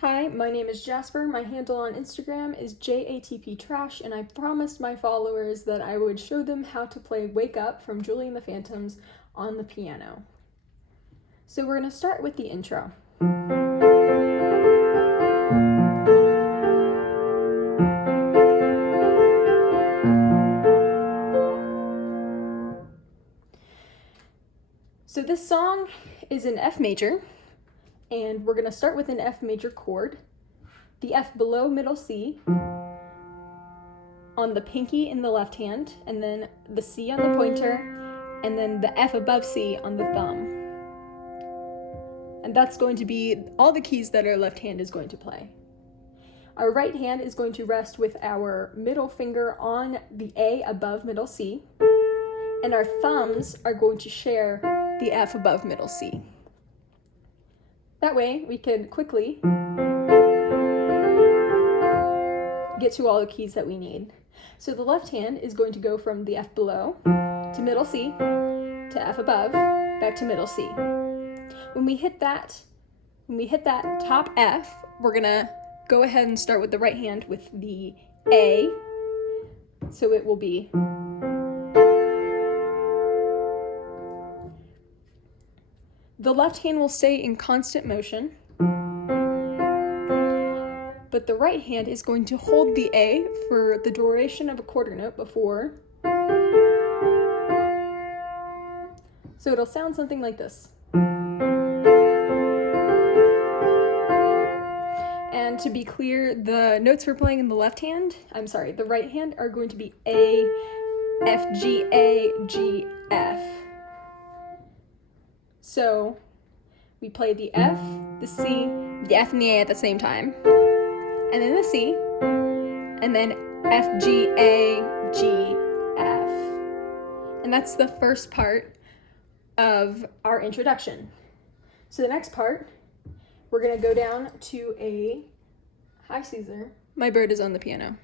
Hi, my name is Jasper. My handle on Instagram is JATPTrash, and I promised my followers that I would show them how to play Wake Up from Julie and the Phantoms on the piano. So we're going to start with the intro. So this song is in F major, and we're going to start with an F major chord, the F below middle C on the pinky in the left hand, and then the C on the pointer, and then the F above C on the thumb. And that's going to be all the keys that our left hand is going to play. Our right hand is going to rest with our middle finger on the A above middle C, and our thumbs are going to share the F above middle C. That way we can quickly get to all the keys that we need. So the left hand is going to go from the F below to middle C to F above, back to middle C. When we hit that top F, we're gonna go ahead and start with the right hand with the A. So it will be the left hand will stay in constant motion, but the right hand is going to hold the A for the duration of a quarter note before. So it'll sound something like this. And to be clear, the notes we're playing in the the right hand are going to be A, F, G, A, G, F. So we play the F, the C, the F and the A at the same time, and then the C, and then F, G, A, G, F. And that's the first part of our introduction. So the next part, we're gonna go down to a high Caesar. My bird is on the piano.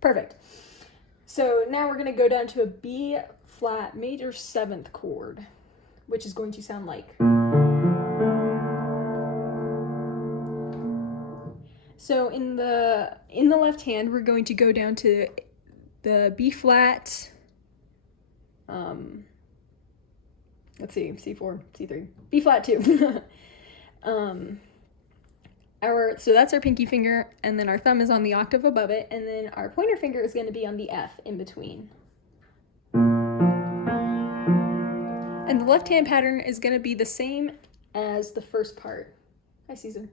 Perfect. So now we're gonna go down to a B flat major 7th chord, which is going to sound like. So in the left hand, we're going to go down to the B flat, let's see, C4, C3, B flat 2. So that's our pinky finger, and then our thumb is on the octave above it, and then our pointer finger is going to be on the F in between. And the left hand pattern is going to be the same as the first part. Hi, Caesar.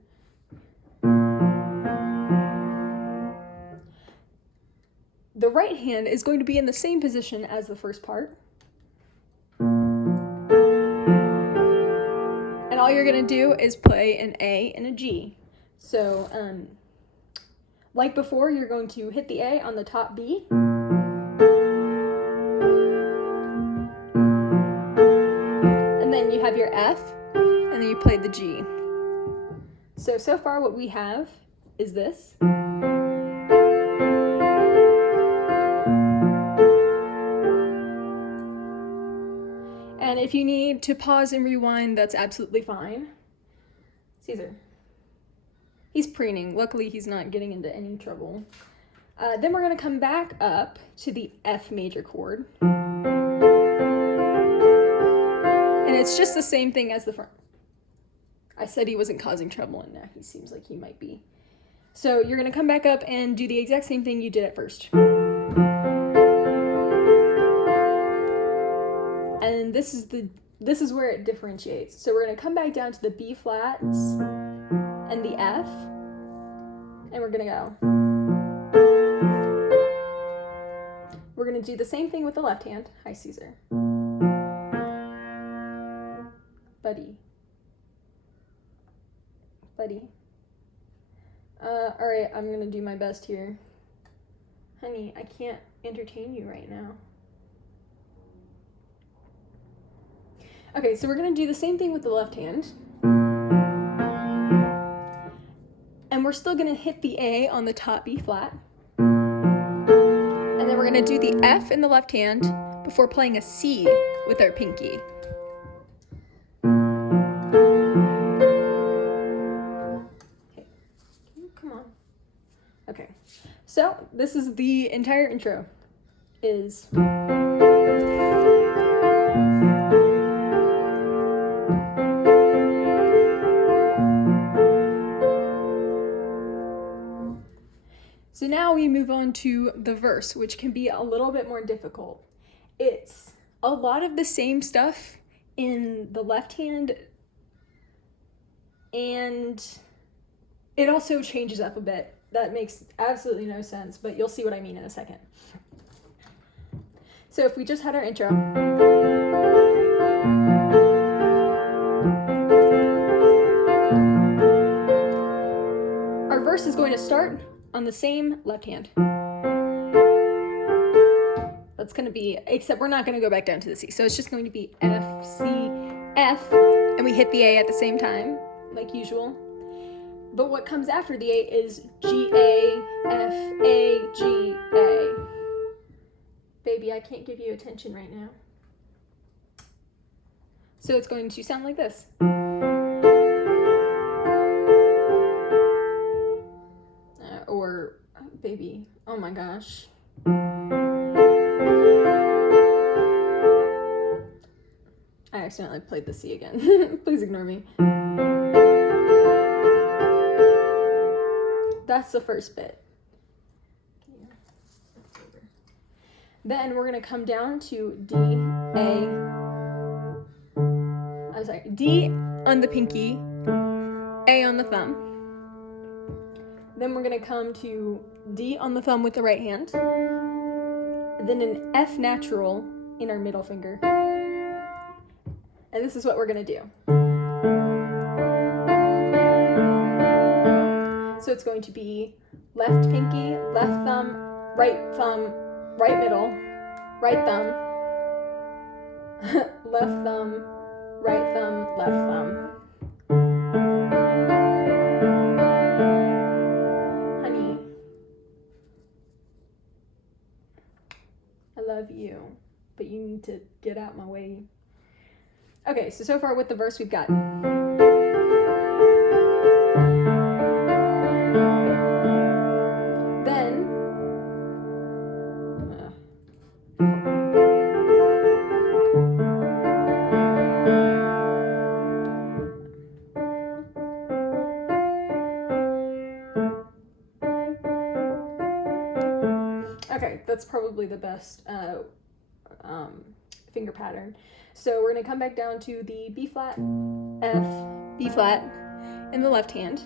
The right hand is going to be in the same position as the first part. And all you're going to do is play an A and a G. So, like before, you're going to hit the A on the top B. And then you have your F, and then you play the G. So far what we have is this. And if you need to pause and rewind, that's absolutely fine. Caesar. He's preening. Luckily, he's not getting into any trouble. Then we're going to come back up to the F major chord. And it's just the same thing as the front. I said he wasn't causing trouble, and now he seems like he might be. So you're going to come back up and do the exact same thing you did at first. And this is where it differentiates. So we're going to come back down to the B flats and the F, and we're going to go. We're going to do the same thing with the left hand. Hi, Caesar. Buddy. All right, I'm going to do my best here. Honey, I can't entertain you right now. Okay, so we're going to do the same thing with the left hand. And we're still going to hit the A on the top B flat. And then we're going to do the F in the left hand before playing a C with our pinky. So this is the entire intro. Is so now we move on to the verse, which can be a little bit more difficult. It's a lot of the same stuff in the left hand, and it also changes up a bit. That makes absolutely no sense, but you'll see what I mean in a second. So if we just had our intro. Our verse is going to start on the same left hand. That's going to be, except we're not going to go back down to the C. So it's just going to be F, C, F, and we hit the A at the same time, like usual. But what comes after the A is G, A, F, A, G, A. Baby, I can't give you attention right now. So it's going to sound like this. Or, baby, oh my gosh. I accidentally played the C again. Please ignore me. That's the first bit. Then we're going to come down to D, D on the pinky, A on the thumb. Then we're going to come to D on the thumb with the right hand. Then an F natural in our middle finger. And this is what we're going to do. So it's going to be left pinky, left thumb, right middle, right thumb, left thumb, right thumb, left thumb. Honey, I love you, but you need to get out my way. Okay, so far with the verse we've got. Okay, that's probably the best finger pattern. So we're going to come back down to the B flat, F, B flat in the left hand.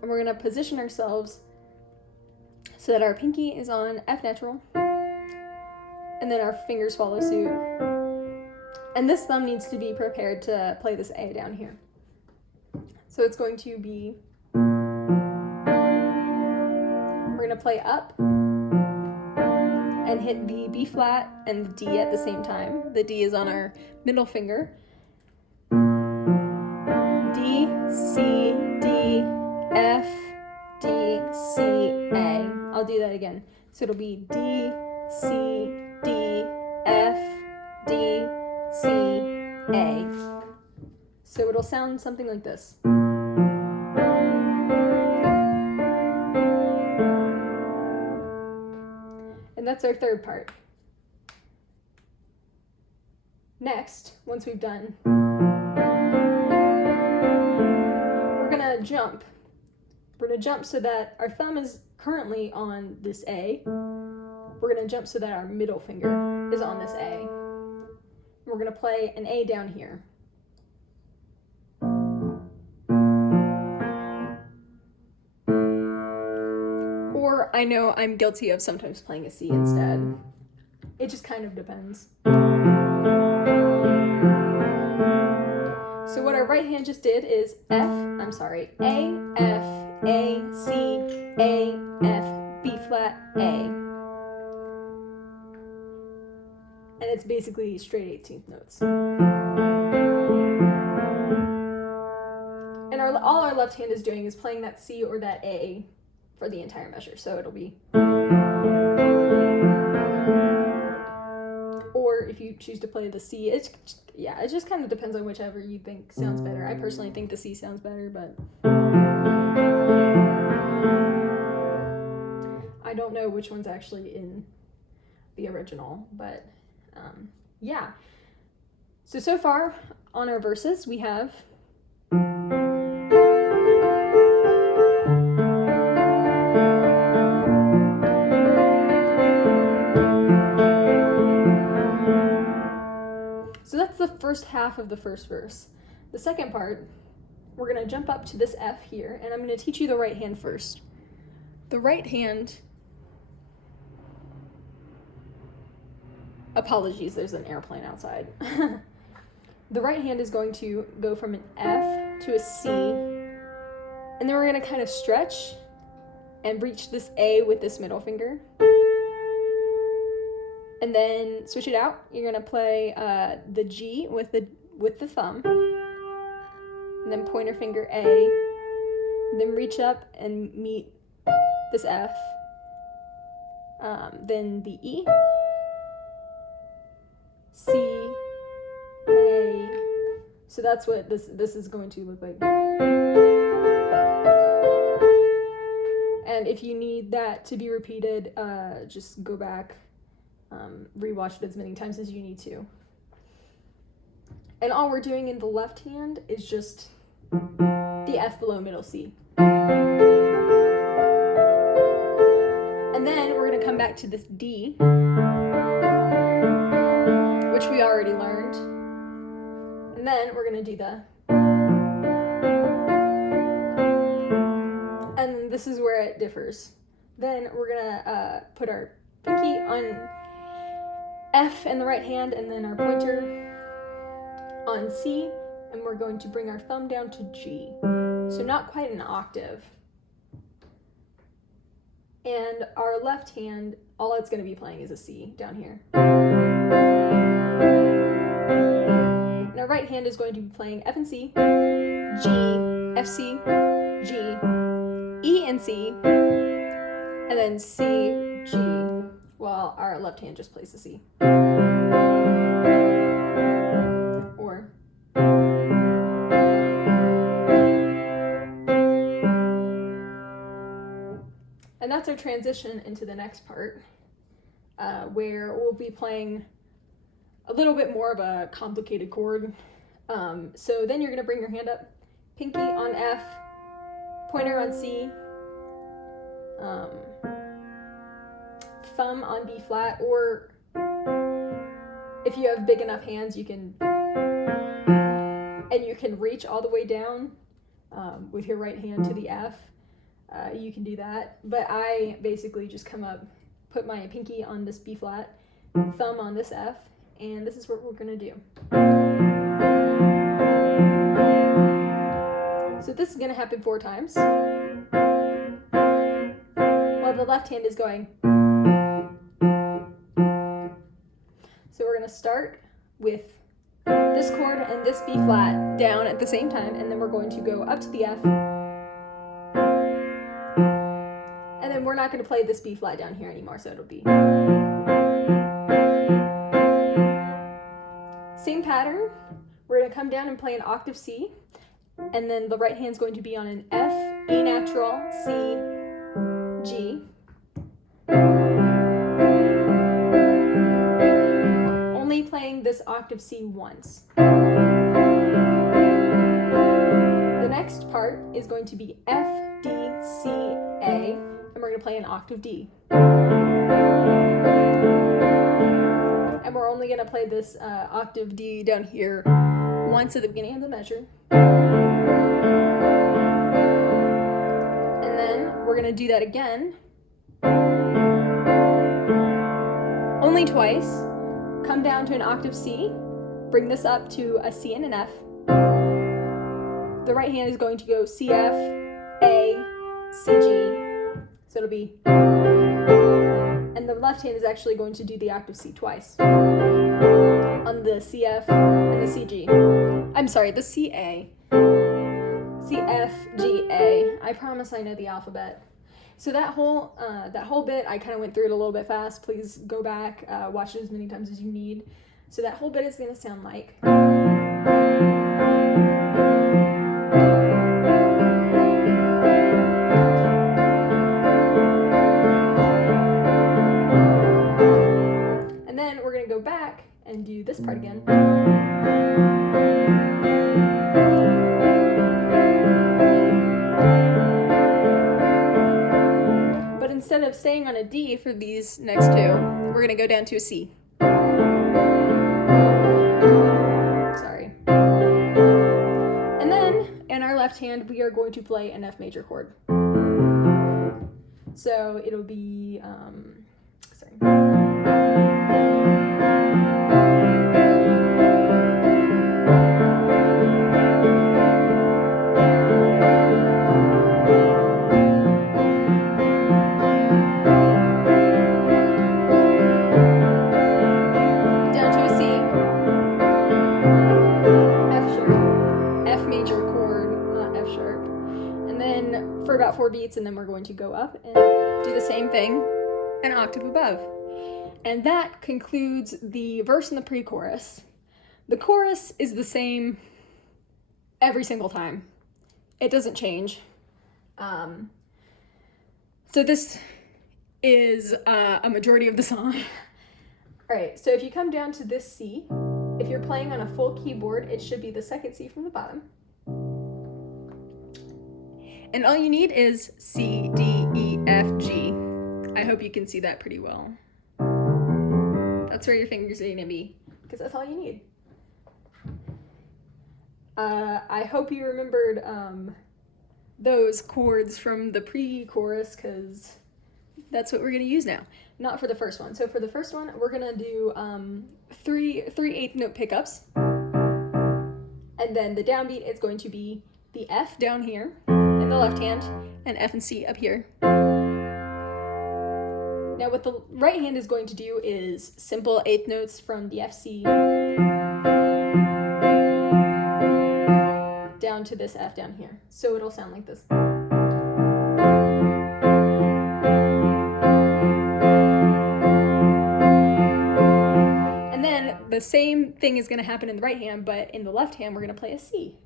And we're going to position ourselves so that our pinky is on F natural. And then our fingers follow suit. And this thumb needs to be prepared to play this A down here. So it's going to be, we're going to play up and hit the B flat and the D at the same time. The D is on our middle finger. D, C, D, F, D, C, A. I'll do that again. So it'll be D, C, D, F, D, C, A. So it'll sound something like this. And that's our third part. Next, once we've done, we're gonna jump. We're gonna jump so that our thumb is currently on this A. We're gonna jump so that our middle finger is on this A. We're gonna play an A down here. Or I know I'm guilty of sometimes playing a C instead. It just kind of depends. So what our right hand just did is A, F, A, C, A, F, B flat, A. And it's basically straight 18th notes. And all our left hand is doing is playing that C or that A for the entire measure. So it'll be, or if you choose to play the C, it just kind of depends on whichever you think sounds better. I personally think the C sounds better, but I don't know which one's actually in the original, but yeah. So far on our verses, we have so that's the first half of the first verse. The second part, we're going to jump up to this F here, and I'm going to teach you the right hand first. The right hand, apologies, there's an airplane outside. The right hand is going to go from an F to a C, and then we're going to kind of stretch and reach this A with this middle finger. And then switch it out. You're going to play the G with the thumb, and then pointer finger A, then reach up and meet this F, then the E, C, A. So that's what this is going to look like. And if you need that to be repeated, just go back, rewatch it as many times as you need to. And all we're doing in the left hand is just the F below middle C. And then we're going to come back to this D, which we already learned. And then we're going to do the, and this is where it differs. Then we're going to put our pinky on F in the right hand, and then our pointer on C, and we're going to bring our thumb down to G. So not quite an octave. And our left hand, all it's going to be playing is a C down here. And our right hand is going to be playing F and C, G, F, C, G, E and C, and then C, G, while our left hand just plays the C. Or and that's our transition into the next part, where we'll be playing a little bit more of a complicated chord. So then you're going to bring your hand up, pinky on F, pointer on C, thumb on B flat, or if you have big enough hands, you can reach all the way down with your right hand to the F. You can do that, but I basically just come up, put my pinky on this B flat, thumb on this F, and this is what we're going to do. So this is going to happen 4 times, while the left hand is going. So we're going to start with this chord and this B flat down at the same time, and then we're going to go up to the F. And then we're not going to play this B flat down here anymore, so it'll be. Same pattern. We're going to come down and play an octave C, and then the right hand's going to be on an F, A natural, C, G. Only playing this octave C once. The next part is going to be F, D, C, A, and we're going to play an octave D. And we're only going to play this octave D down here once at the beginning of the measure. And then we're going to do that again. Only twice. Come down to an octave C. Bring this up to a C and an F. The right hand is going to go C, F, A, C, G. So it'll be, and the left hand is actually going to do the octave C twice on the C, F, and the C, G. I'm sorry, the C, A. C, F, G, A. I promise I know the alphabet. So that whole bit, I kind of went through it a little bit fast. Please go back, watch it as many times as you need. So that whole bit is going to sound like. part again. But instead of staying on a D for these next two, we're going to go down to a C. Sorry. And then, in our left hand, we are going to play an F major chord. So it'll be, sorry. Down to a C. F sharp. F major chord, not F sharp. And then for about 4 beats, and then we're going to go up and do the same thing an octave above. And that concludes the verse and the pre-chorus. The chorus is the same every single time. It doesn't change. So this is a majority of the song. All right, so if you come down to this C, if you're playing on a full keyboard, it should be the second C from the bottom. And all you need is C, D, E, F, G. I hope you can see that pretty well. That's where your fingers are gonna be, because that's all you need. I hope you remembered those chords from the pre-chorus, because that's what we're gonna use now. Not for the first one. So for the first one, we're gonna do three 8th note pickups. And then the downbeat is going to be the F down here in the left hand, and F and C up here. Now what the right hand is going to do is simple 8th notes from the F, C down to this F down here. So it'll sound like this. And then the same thing is going to happen in the right hand, but in the left hand we're going to play a C.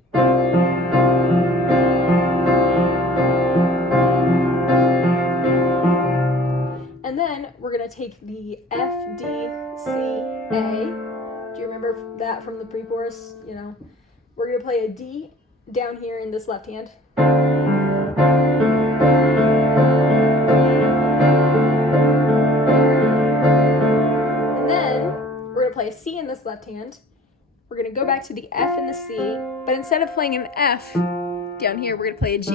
And then we're going to take the F, D, C, A. Do you remember that from the pre-chorus? You know, we're going to play a D down here in this left hand. And then we're going to play a C in this left hand. We're going to go back to the F and the C, but instead of playing an F down here, we're going to play a G.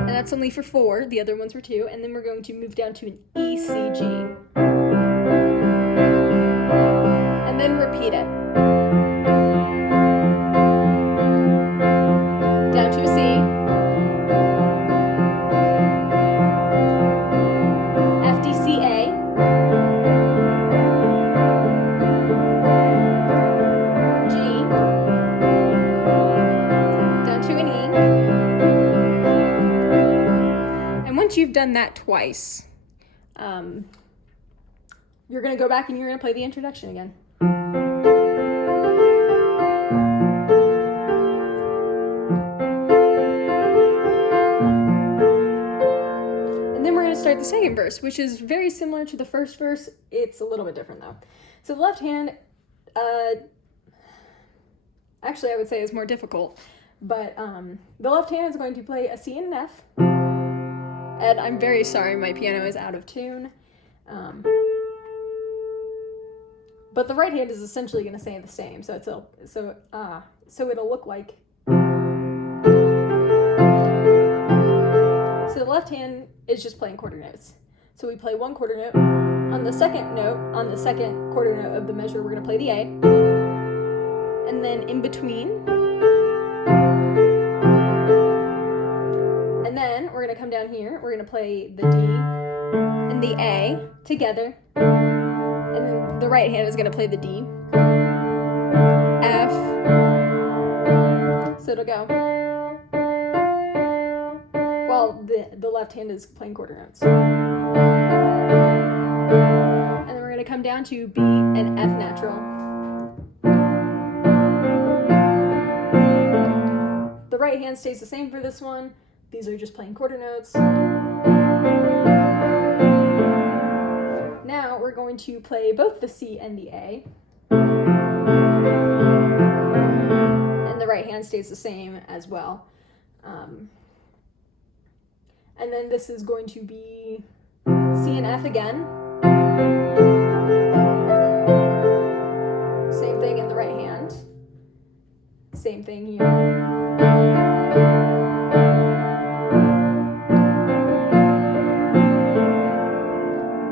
And that's only for 4, the other ones were 2, and then we're going to move down to an E, C, G. And then repeat it. Down to a C. F, D, C, A. G. Down to an E. Once you've done that twice, you're going to go back and you're going to play the introduction again. And then we're going to start the second verse, which is very similar to the first verse. It's a little bit different though. So the left hand, actually I would say is more difficult, but the left hand is going to play a C and an F. And I'm very sorry, my piano is out of tune. But the right hand is essentially going to say the same, so it'll look like. So the left hand is just playing quarter notes. So we play one quarter note. On the second quarter note of the measure, we're going to play the A. And then in between. And then we're going to come down here. We're going to play the D and the A together. And then the right hand is going to play the D, F. So it'll go. While the left hand is playing quarter notes. And then we're going to come down to B and F natural. The right hand stays the same for this one. These are just playing quarter notes. Now we're we're going to play both the C and the A. And the right hand stays the same as well. And then this is going to be C and F again. Same thing in the right hand. Same thing here.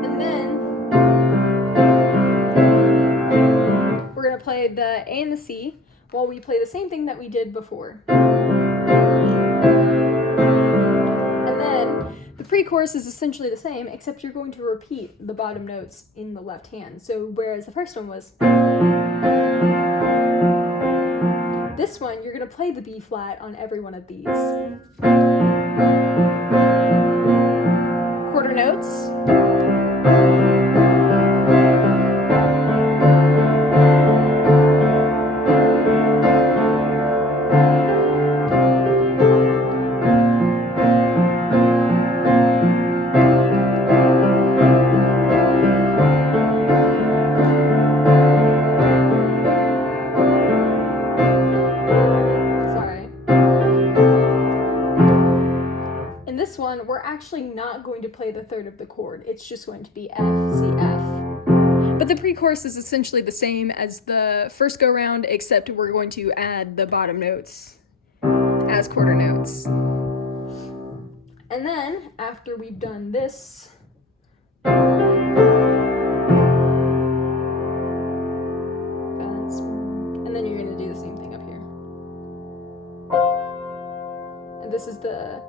And then we're going to play the A and the C while we play the same thing that we did before. And then the pre-chorus is essentially the same, except you're going to repeat the bottom notes in the left hand. So whereas the first one was, this one you're going to play the B flat on every one of these. Quarter notes. We're actually not going to play the third of the chord. It's just going to be F, C, F. But the pre-chorus is essentially the same as the first go-round, except we're going to add the bottom notes as quarter notes. And then, after we've done this, and then you're going to do the same thing up here. And this is the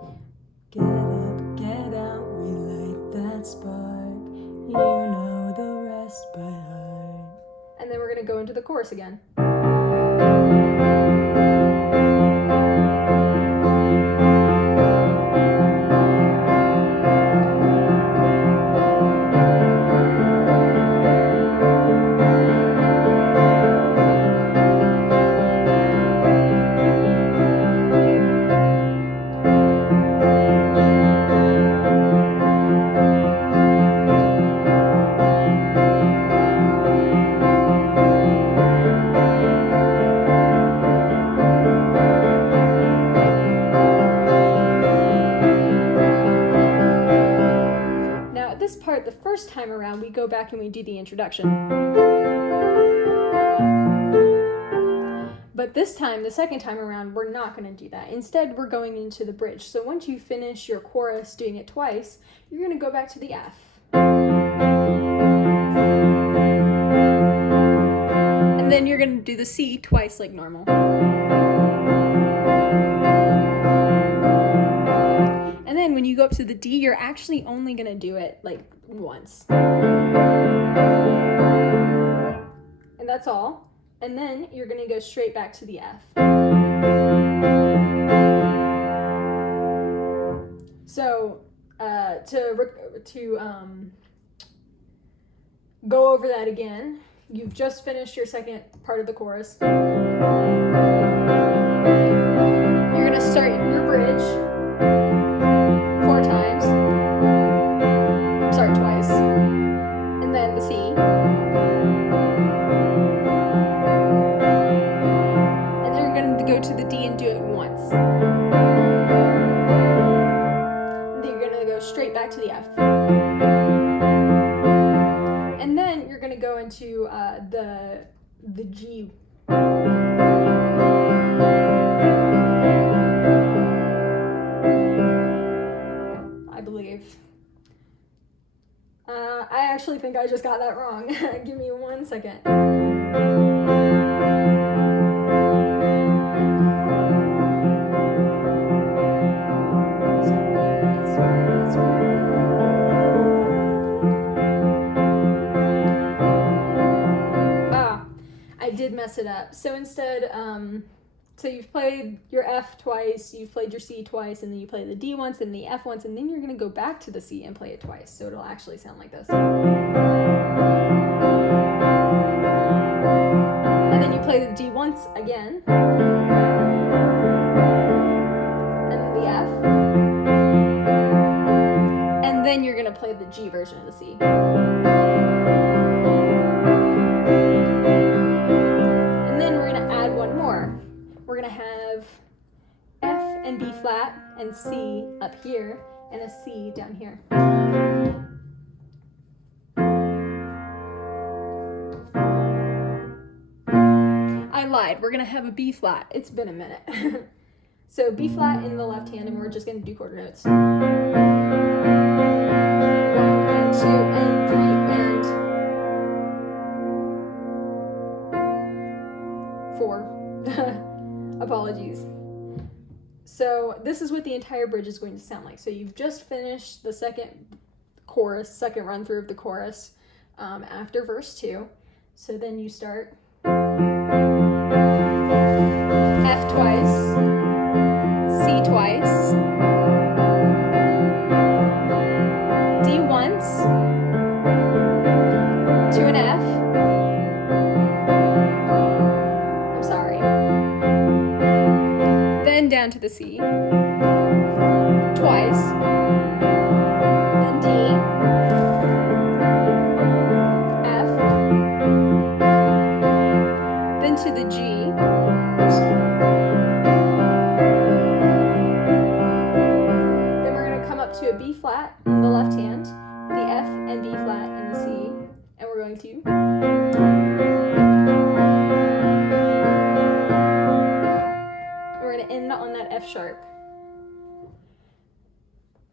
get up, get out, we light that spark, you know the rest by heart. And then we're going to go into the chorus again. The first time around, we go back and we do the introduction. But this time, the second time around, we're not going to do that. Instead, we're going into the bridge. So once you finish your chorus doing it twice, you're going to go back to the F. And then you're going to do the C twice like normal. And then when you go up to the D, you're actually only going to do it like once. And that's all. And then you're going to go straight back to the F. So to go over that again, you've just finished your second part of the chorus. You're going to start your bridge 4 times. Sorry, twice. And then the C. And then you're going to go to the D and do it once. And then you're going to go straight back to the F. And then you're going to go into the G. I believe. I actually think I just got that wrong. Give me 1 second. I did mess it up. So instead, so you've played your F twice, you've played your C twice, and then you play the D once and the F once, and then you're going to go back to the C and play it twice. So it'll actually sound like this. And then you play the D once again. And then the F. And then you're going gonna play the G version of the C. And then we're gonna add one more. We're gonna have F and B flat and C up here, and a C down here. I lied, we're gonna have a B flat. It's been a minute. So B flat in the left hand, and we're just gonna do quarter notes. 1 and 2 and 3 and 4. Apologies. So this is what the entire bridge is going to sound like. So you've just finished the second run through of the chorus after verse 2. So then you start F twice, C twice, D once, to an F, I'm sorry, then down to the C, twice, then D, F, then to the G, then we're going to come up to a B flat in the left hand, the F and B flat in the C, and we're going to end on that F sharp.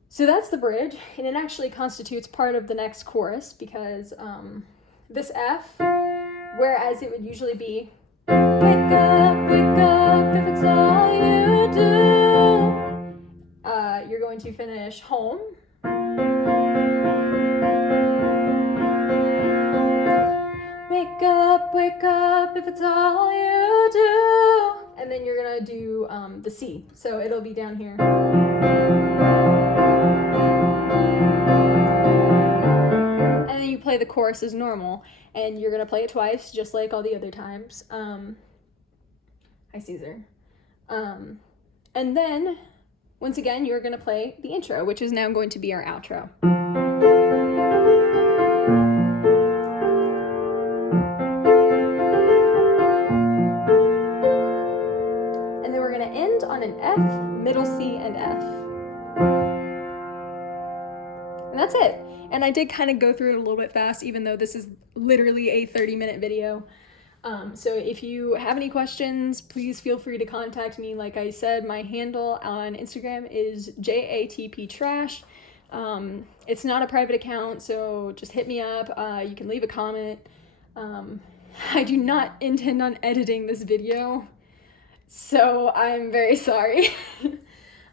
So that's the bridge, and it actually constitutes part of the next chorus because this F, whereas it would usually be wake up, if it's all you do, you're going to finish home. Wake up, if it's all you do. And then you're gonna do the C. So it'll be down here. And then you play the chorus as normal. And you're gonna play it twice, just like all the other times. Hi, Caesar. And then, once again, you're gonna play the intro, which is now going to be our outro. End on an F, middle C, and F. And that's it. And I did kind of go through it a little bit fast, even though this is literally a 30-minute video. So if you have any questions, please feel free to contact me. Like I said, my handle on Instagram is JATPTrash. It's not a private account, so just hit me up. You can leave a comment. I do not intend on editing this video, so I'm very sorry.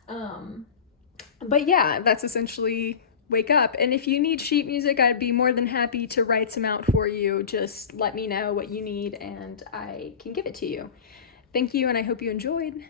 But yeah, that's essentially Wake Up. And if you need sheet music, I'd be more than happy to write some out for you. Just let me know what you need and I can give it to you. Thank you, and I hope you enjoyed.